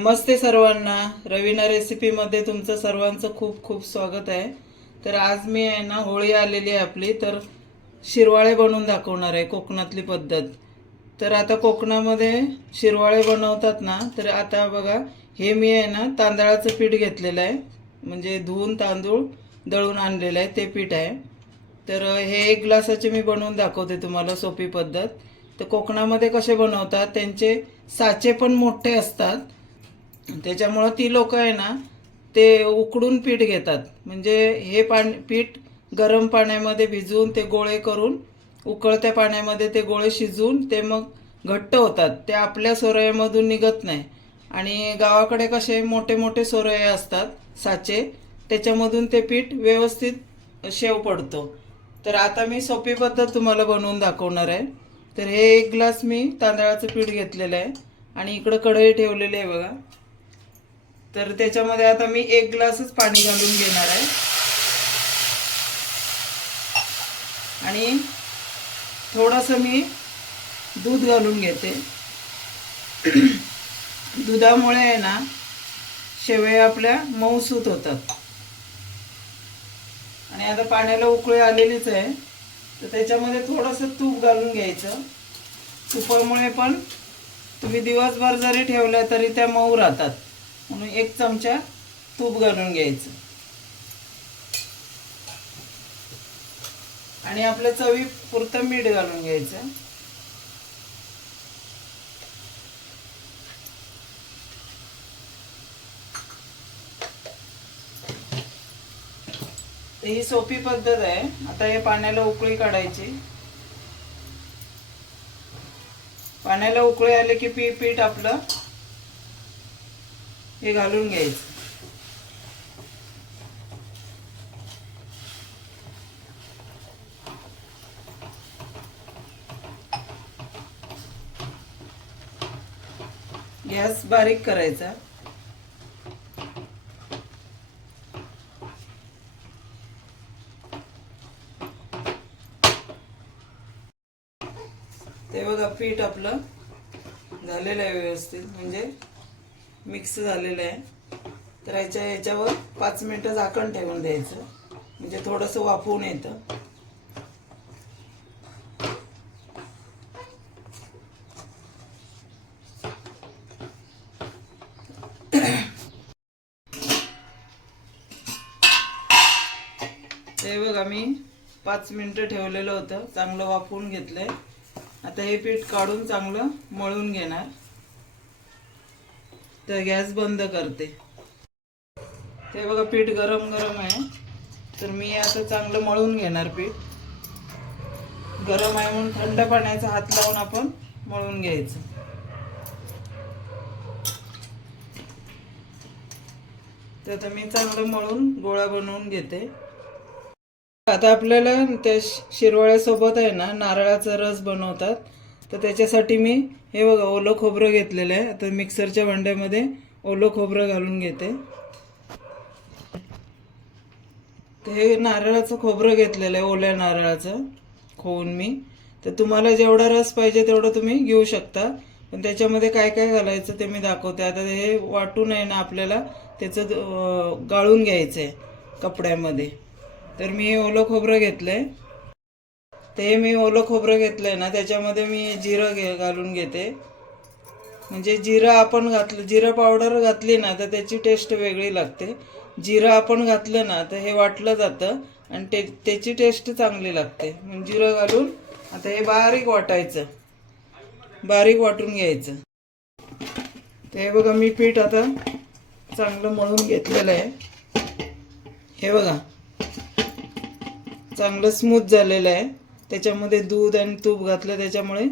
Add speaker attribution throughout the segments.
Speaker 1: नमस्ते सर्वांना. रवीना रेसिपीमध्ये तुमचं सर्वांचं खूप खूप स्वागत आहे. तर आज मी आहे ना होळी आलेली आहे आपली. तर शिरवाळे बनवून दाखवणार आहे कोकणातली पद्धत. तर आता कोकणामध्ये शिरवाळे बनवतात ना तर आता बघा हे मी आहे ना तांदळाचं पीठ घेतलेलं आहे. म्हणजे धुवून तांदूळ दळून आणलेलं आहे ते पीठ आहे. तर हे एक ग्लासाचे मी बनवून दाखवते तुम्हाला सोपी पद्धत. तर कोकणामध्ये कसे बनवतात त्यांचे साचे पण मोठे असतात. त्याच्यामुळं ती लोक आहे ना ते उकडून पीठ घेतात. म्हणजे हे पाणी पीठ गरम पाण्यामध्ये भिजवून ते गोळे करून उकळत्या पाण्यामध्ये ते गोळे शिजवून ते मग घट्ट होतात. ते आपल्या सोरयामधून निघत नाही. आणि गावाकडे कसे मोठे मोठे सोरये असतात साचे त्याच्यामधून ते पीठ व्यवस्थित शेव पडतो. तर आता मी सोपी पद्धत तुम्हाला बनवून दाखवणार आहे. तर हे एक ग्लास मी तांदळाचं पीठ घेतलेलं आहे. आणि इकडं कढई ठेवलेली आहे बघा. तर त्याच्यामध्ये आता मी एक ग्लासच पाणी घालून घेणार आहे. आणि थोडंसं मी दूध घालून घेते. दुधामुळे आहे ना शेवया आपल्या मऊसूत होतात. आणि आता पाण्याला उकळी आलेलीच आहे. तर त्याच्यामध्ये थोडंसं तूप घालून घ्यायचं. तुपामुळे पण तुम्ही दिवसभर जरी ठेवल्या तरी त्या मऊ राहतात. म्हणून एक चमचा तूप घालून घ्यायचं. आणि आपलं चवी पुरतं मीठ घालून घ्यायचं. ही सोपी पद्धत आहे. आता हे पाण्याला उकळी काढायची. पाण्याला उकळी आले की पी पीठ आपलं हे घालून घ्यायचं. गॅस बारीक करायचा. ते बघा पीठ आपलं झालेलं आहे व्यवस्थित. म्हणजे मिक्स झालेलं आहे. तर याच्या याच्यावर पाच मिनटं झाकण ठेवून द्यायचं. म्हणजे थोडंसं वाफवून येतं. ते बघा मी पाच मिनटं ठेवलेलं होतं. चांगलं वाफवून घेतलंय. आता हे पीठ काढून चांगलं मळून घेणार. तर गॅस बंद करते. ते बघा पीठ गरम गरम आहे. तर मी आता चांगलं मळून घेणार पीठ. गरम आहे म्हणून थंड पाण्याचा हात लावून आपण मळून घ्यायचं. तर आता मी चांगलं मळून गोळा बनवून घेते. आता आपल्याला त्या शिरवाळ्यासोबत आहे ना नारळाचा रस बनवतात. तर त्याच्यासाठी मी हे बघा ओलं खोबरं घेतलेलं आहे. आता मिक्सरच्या भांड्यामध्ये ओलं खोबरं घालून घेते. तर हे नारळाचं खोबरं घेतलेलं आहे ओल्या नारळाचं खोवून मी. तर तुम्हाला जेवढा रस पाहिजे तेवढं तुम्ही घेऊ शकता. पण त्याच्यामध्ये काय काय घालायचं ते मी दाखवते. आता हे वाटून आहे ना आपल्याला त्याचं गाळून घ्यायचं आहे कपड्यामध्ये. तर मी ओलं खोबरं घेतलं आहे ते मी ओलं खोबरं घेतलंय ना त्याच्यामध्ये मी जिरं घे घालून घेते. म्हणजे जिरं आपण घातलं जिरं पावडर घातली ना तर त्याची टेस्ट वेगळी लागते. जिरं आपण घातलं ना तर हे वाटलं जातं आणि ते त्याची टेस्ट चांगली लागते. जिरं घालून आता हे बारीक वाटायचं. बारीक वाटून घ्यायचं. ते बघा मी पीठ आता चांगलं मळून घेतलेलं आहे. हे बघा चांगलं स्मूथ झालेलं आहे. त्याच्यामध्ये दूध आणि तूप घातलं त्याच्यामुळे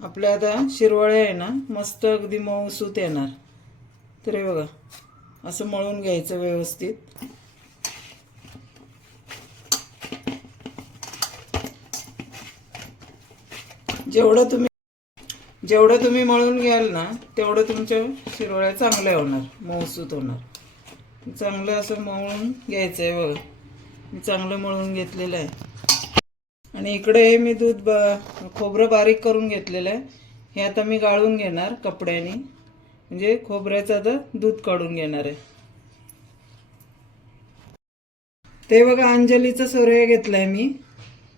Speaker 1: आपल्या आता शिरवाळे आहे ना मस्त अगदी मऊसूत येणार. तर हे बघा असं मळून घ्यायचं व्यवस्थित. जेवढं तुम्ही जेवढं तुम्ही मळून घ्याल ना तेवढं तुमच्या शिरवळ्या चांगल्या होणार मऊसूत होणार. चांगलं असं मळून घ्यायचं आहे बघा. मी चांगलं मळून घेतलेलं आहे. आणि इकडे हे मी दूध ब खोबरं बारीक करून घेतलेलं आहे. हे आता मी गाळून घेणार कपड्याने. म्हणजे खोबऱ्याचं आता दूध काढून घेणार आहे. ते बघा अंजलीचं सूर्य घेतलं आहे मी.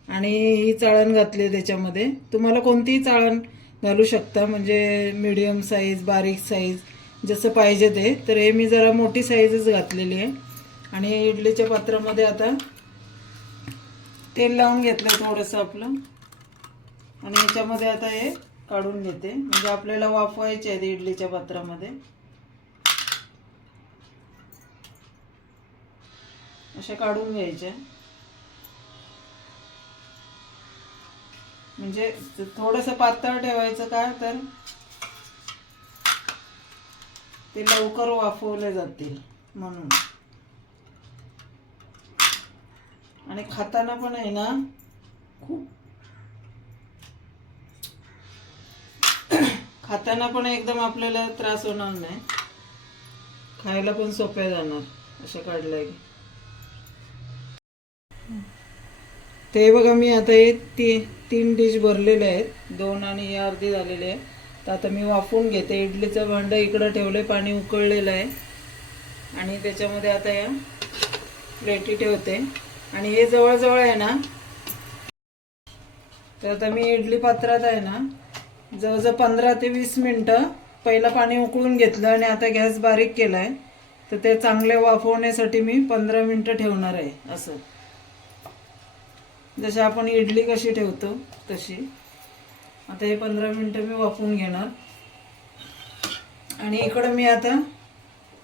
Speaker 1: आणि ही चाळण घातली आहे त्याच्यामध्ये. तुम्हाला कोणतीही चाळण घालू शकता. म्हणजे मिडियम साईज बारीक साईज जसं पाहिजे ते. तर हे मी जरा मोठी साईजच घातलेली आहे. आणि इडलीच्या पात्रामध्ये आता तेल लावून घेतलं थोडंसं आपलं. आणि याच्यामध्ये आता हे काढून घेते. म्हणजे आपल्याला वाफवायचे आहेत इडलीच्या पात्रामध्ये. अशा काढून घ्यायच्या. म्हणजे थोडंसं पातळ ठेवायचं काय तर ते लवकर वाफवले जातील म्हणून. आणि खाताना पण आहे ना खूप. खाताना पण एकदम आपल्याला त्रास होणार नाही. खायला पण सोप्या जाणार असं काढलंय. ते बघा मी आता हे ती तीन डिश भरलेले आहेत. दोन आणि हे अर्धी झालेले आहे तर आता मी वाफवून घेते. इडलीचं भांडं इकडं ठेवलं पाणी उकळलेलं आहे. आणि त्याच्यामध्ये आता या प्लेटी ठेवते. आणि हे जवळजवळ आहे ना. तर आता मी इडली पात्रात आहे ना जवळजवळ पंधरा ते वीस मिनटं पहिलं पाणी उकळून घेतलं आणि आता गॅस बारीक केला आहे तर ते चांगले वाफवण्यासाठी मी पंधरा मिनटं ठेवणार आहे असं. जशी आपण इडली कशी ठेवतो तशी. आता हे पंधरा मिनटं मी वाफवून घेणार. आणि इकडं मी आता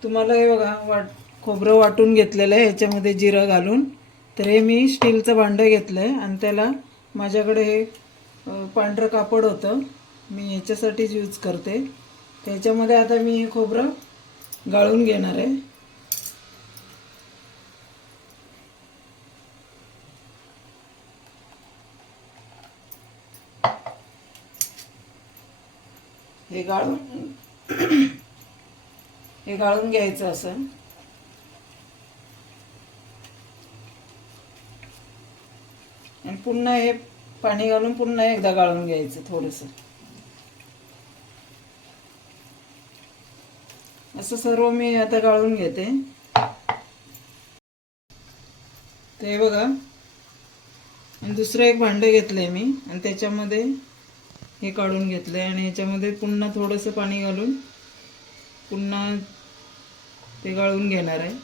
Speaker 1: तुम्हाला हे बघा वाट खोबरं वाटून घेतलेलं आहे ह्याच्यामध्ये जिरं घालून. तर हे मी स्टीलचं भांडं घेतलं आहे आणि त्याला माझ्याकडे हे पांढरं कापड होतं. मी ह्याच्यासाठीच यूज करते. त्याच्यामध्ये आता मी हे खोबरं गाळून घेणार आहे. हे गाळून हे गाळून घ्यायचं असं. आणि पुन्हा हे पाणी घालून पुन्हा एकदा गाळून घ्यायचं थोडंसं. असं सर्व मी आता गाळून घेते. ते बघा. आणि दुसरं एक भांडं घेतलंय मी. आणि त्याच्यामध्ये हे काढून घेतलंय. आणि याच्यामध्ये पुन्हा थोडंसं पाणी घालून पुन्हा ते गाळून घेणार आहे.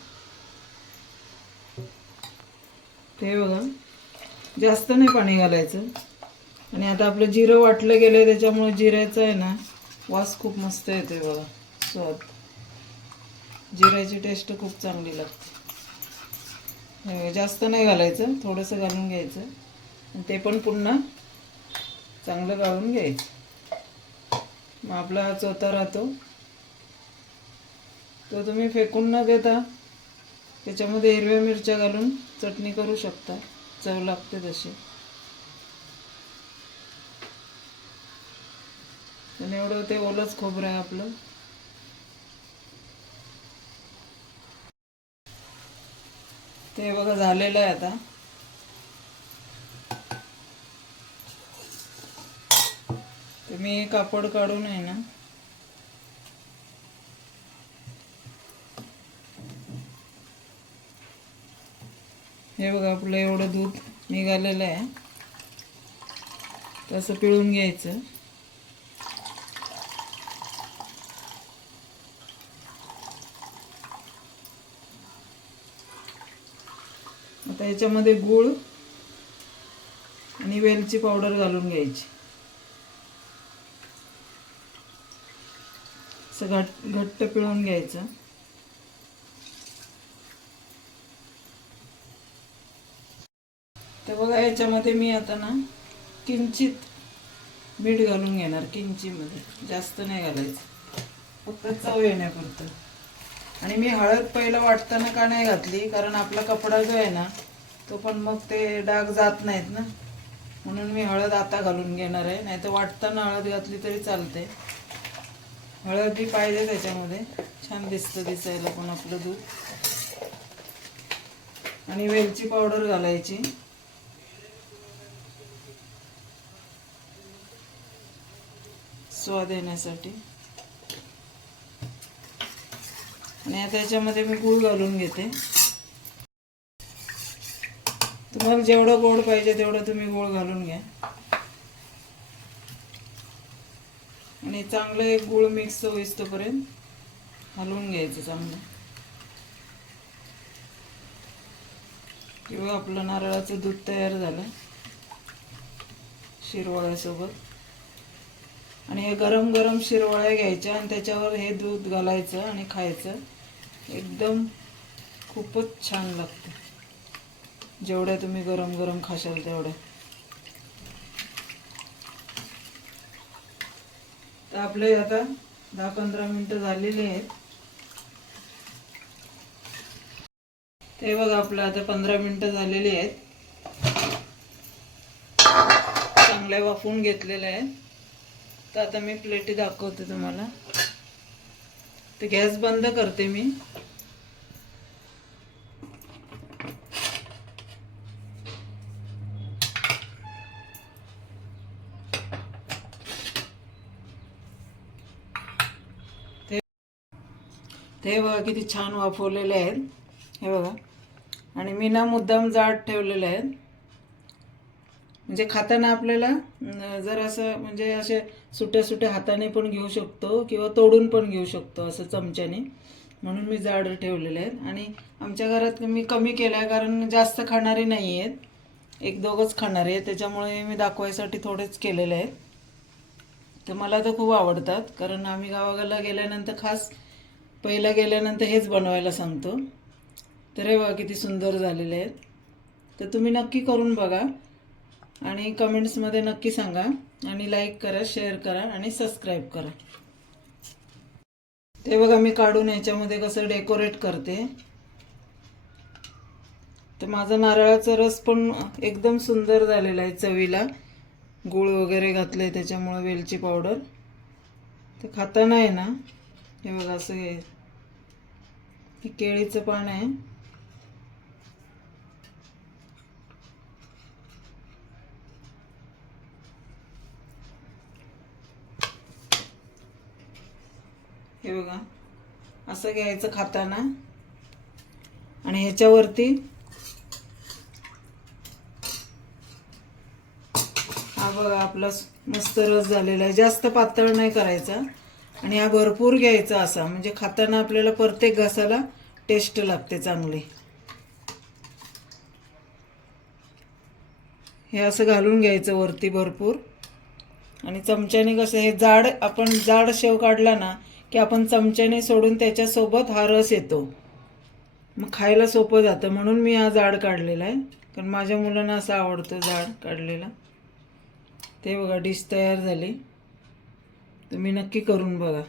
Speaker 1: ते बघा. जास्त नाही पाणी घालायचं. आणि आता आपलं जिरं वाटलं गेलं त्याच्यामुळे जिऱ्याचं आहे ना वास खूप मस्त येते बघा. स्वाद. जिऱ्याची टेस्ट खूप चांगली लागते. जास्त नाही घालायचं थोडंसं घालून घ्यायचं. आणि ते पण पुन्हा चांगलं गाळून घ्यायचं. मग आपला हा चोथा राहतो. तो तुम्ही फेकून न देता त्याच्यामध्ये हिरव्या मिरच्या घालून चटणी करू शकता. चव लागते तशी. आणि एवढं ते ओलंच खोबरं आहे आपलं. ते बघा झालेलं आहे आता. मी कापड काढून आहे ना हे बघा आपलं एवढं दूध निघालेलं आहे. तसं पिळून घ्यायचं. आता याच्यामध्ये गूळ आणि वेलची पावडर घालून घ्यायची. असं घट घट्ट पिळून घ्यायचं. बघा याच्यामध्ये मी आता ना किंचित मीठ घालून घेणार किंचीमध्ये. जास्त नाही घालायचं. फक्त चव येण्यापुरतं. आणि मी हळद पहिलं वाटताना का नाही घातली कारण आपला कपडा जो आहे ना तो पण मग ते डाग जात नाहीत ना. म्हणून मी हळद आता घालून घेणार आहे. नाही तर वाटताना हळद घातली तरी चालते हळद ही पाहिजे त्याच्यामध्ये. छान दिसतं दिसायला पण आपलं दूध. आणि वेलची पावडर घालायची. स्वाद येण्यासाठी. आणि आता याच्यामध्ये मी गूळ घालून घेते. तुम्हाला जेवढं गोड पाहिजे तेवढं तुम्ही गोड घालून घ्या. आणि चांगलं एक गूळ मिक्स होईस्तोपर्यंत हलवून घ्यायचं चांगलं. किंवा आपलं नारळाचं दूध तयार झालं. शिरवाळ्यासोबत. आणि हे गरम गरम शिरवळ्या घ्यायच्या आणि त्याच्यावर हे दूध घालायचं आणि खायचं. एकदम खूपच छान लागतं. जेवढ्या तुम्ही गरम गरम खाशाल तेवढ्या. तर आपले आता दहा पंधरा मिनटं झालेली आहेत. ते बघा आपलं आता पंधरा मिनटं झालेली आहेत. चांगल्या वाफवून घेतलेल्या आहेत तर आता मी प्लेटी दाखवते तुम्हाला. तर गॅस बंद करते मी. ते ते बघा किती छान वाफवलेले आहेत. हे बघा. आणि मी ना मुद्दाम जाड ठेवलेले आहेत. म्हणजे खाताना आपल्याला जर असं म्हणजे असे सुट्या सुट्या हाताने पण घेऊ शकतो किंवा तोडून पण घेऊ शकतो असं चमच्याने. म्हणून मी जाड ठेवलेले आहेत. आणि आमच्या घरात मी कमी केलं आहे कारण जास्त खाणारे नाही आहेत एक दोघंच खाणारे आहेत. त्याच्यामुळे मी दाखवायसाठी थोडेच केलेले आहेत. तर मला तर खूप आवडतात. कारण आम्ही गावागाला गेल्यानंतर खास पहिला गेल्यानंतर हेच बनवायला सांगतो. तर हे बघा किती सुंदर झालेले आहेत. तर तुम्ही नक्की करून बघा. आणि कमेंट्समध्ये नक्की सांगा. आणि लाईक करा शेअर करा आणि सबस्क्राईब करा. ते बघा मी काढून याच्यामध्ये कसं डेकोरेट करते. तर माझा नारळाचा रस पण एकदम सुंदर झालेला आहे चवीला. गूळ वगैरे घातले त्याच्यामुळे वेलची पावडर तर खाताना आहे ना हे बघा असं हे केळीचं पान आहे. हे बघा. असं घ्यायचं खाताना. आणि ह्याच्यावरती हा बघा आपला मस्त रस झालेला आहे. जास्त पातळ नाही करायचा. आणि हा भरपूर घ्यायचा असा. म्हणजे खाताना आपल्याला प्रत्येक घासाला टेस्ट लागते चांगली. हे असं घालून घ्यायचं वरती भरपूर. आणि चमच्याने कसं हे जाड आपण जाड शेव काढला ना की आपण चमच्याने सोडून त्याच्यासोबत हा रस येतो. मग खायला सोपं जातं. म्हणून मी हा जाड काढलेला आहे. कारण माझ्या मुलांना असं आवडतं जाड काढलेला. ते बघा डिश तयार झाली. तुम्ही नक्की करून बघा.